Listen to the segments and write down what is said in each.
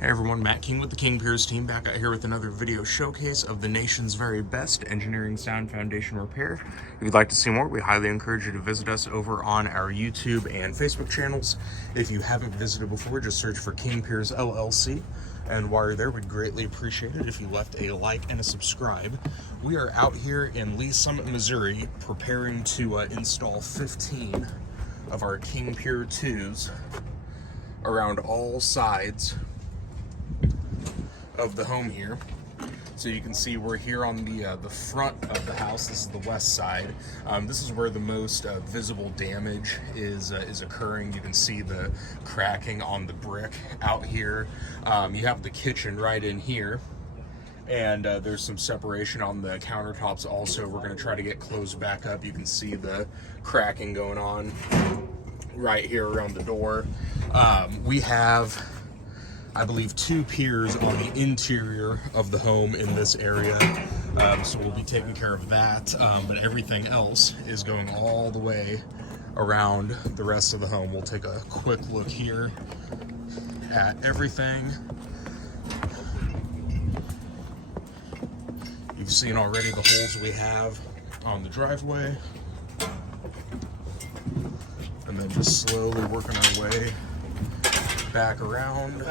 Hey everyone, Matt King with the King Piers team back out here with another video showcase of the nation's very best engineering sound foundation repair. If you'd like to see more, we highly encourage you to visit us over on our YouTube and Facebook channels. If you haven't visited before, just search for King Piers LLC. And while you're there, we'd greatly appreciate it if you left a like and a subscribe. We are out here in Lee Summit, Missouri, preparing to install 15 of our King Pier 2s around all sides of the home here. So you can see we're here on the front of the house. This is the west side. This is where the most visible damage is occurring. You can see the cracking on the brick out here. You have the kitchen right in here, and there's some separation on the countertops also. We're going to try to get closed back up. You can see the cracking going on right here around the door. We have, I believe, 2 piers on the interior of the home in this area, so we'll be taking care of that, but everything else is going all the way around the rest of the home. We'll take a quick look here at everything. You've seen already the holes we have on the driveway, and then just slowly working our way back around.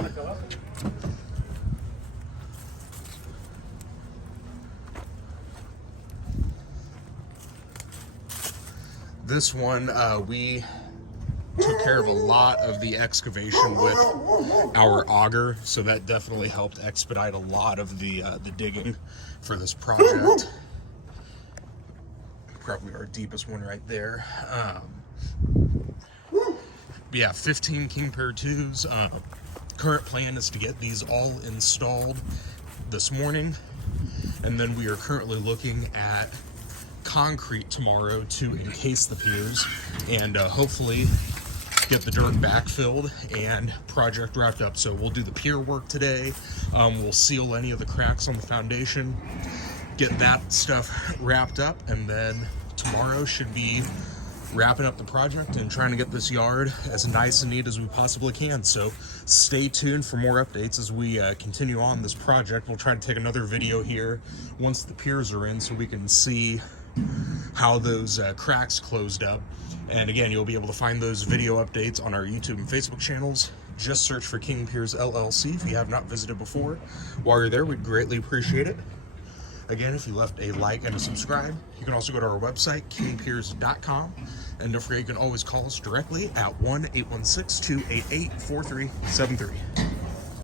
This one, we took care of a lot of the excavation with our auger, so that definitely helped expedite a lot of the digging for this project. Probably our deepest one right there. Yeah, 15 King Pier 2s. Current plan is to get these all installed this morning, and then we are currently looking at concrete tomorrow to encase the piers and hopefully get the dirt backfilled and project wrapped up. So we'll do the pier work today. We'll seal any of the cracks on the foundation, get that stuff wrapped up, and then tomorrow should be wrapping up the project and trying to get this yard as nice and neat as we possibly can. So stay tuned for more updates as we continue on this project. We'll try to take another video here once the piers are in so we can see how those cracks closed up. And again, you'll be able to find those video updates on our YouTube and Facebook channels. Just search for King Piers LLC if you have not visited before. While you're there, we'd greatly appreciate it. Again, if you left a like and a subscribe, you can also go to our website, kingpiers.com. And don't forget, you can always call us directly at 1-816-288-4373.